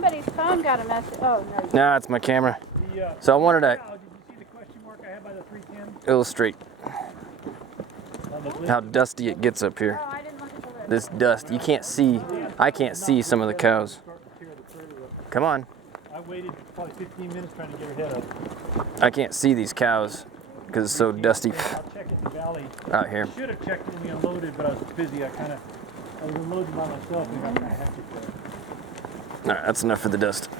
Somebody's phone got a message. Oh, no. Nah, it's my camera. So I wanted to Did you see the question mark I had by the 310? illustrate On the list? how dusty it gets up here. Oh, I didn't look at the list. This dust, you can't see. I can't see some of the cows. Come on. I waited probably 15 minutes trying to get her head up. I can't see these cows because it's so dusty I'll check it in the valley. out here. I should have checked it when we unloaded, but I was busy. I was unloading by myself and I got kind of hectic there. All right, that's enough for the dust.